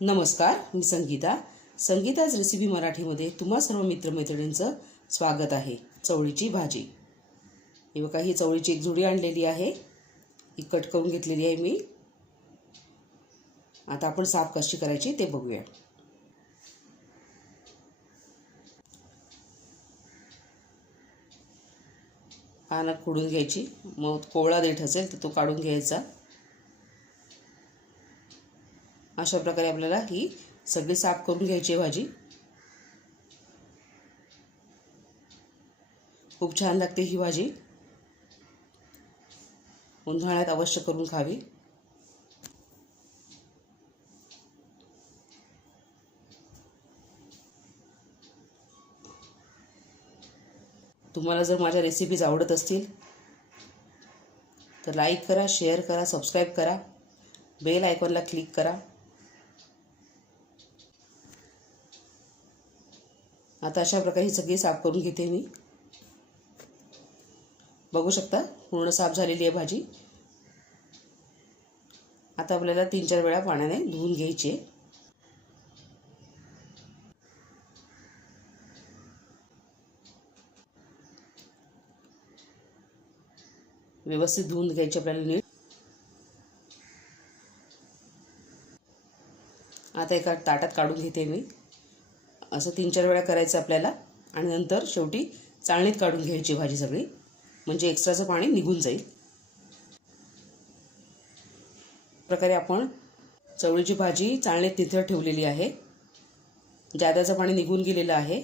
नमस्कार, मी संगीताज रेसिपी मराठीमध्ये तुम्हा सर्व मित्रमैत्रिणींचं स्वागत आहे। चवळीची भाजी, ही बघा, ही चवळीची एक जुडी आणलेली आहे, ही कट करून घेतलेली आहे मी। आता आपण साफ कशी करायची ते बघूया। पानं खोडून घ्यायची, मग कोवळा देठ असेल तर तो काढून घ्यायचा। अशा प्रकारे आपल्याला ही सगळी साफ करून घ्यायची आहे भाजी। खूप छान लागते ही भाजी, उन्हाळ्यात अवश्य करून खावी। तुम्हाला जर माझ्या रेसिपीज आवडत असतील तर लाईक करा, शेअर करा, सबस्क्राईब करा, बेल आयकॉनला क्लिक करा। आता अशा प्रकारे ही सगळी साफ करून घेते मी। बघू शकता, पूर्ण साफ झालेली आहे भाजी। आता आपल्याला 3-4 वेळा पाण्याने धुवून घ्यायची आहे। व्यवस्थित धुवून घ्यायची आपल्याला नीट। आता एका ताटात काढून घेते मी। असं 3-4 वेळा करायचं आपल्याला, आणि नंतर शेवटी चाळणीत काढून घ्यायची भाजी सगळी, म्हणजे एक्स्ट्राचं पाणी निघून जाईल। प्रकारे आपण चवळीची भाजी चाळणीत निथळ ठेवलेली आहे, जादाचं पाणी निघून गेलेलं आहे।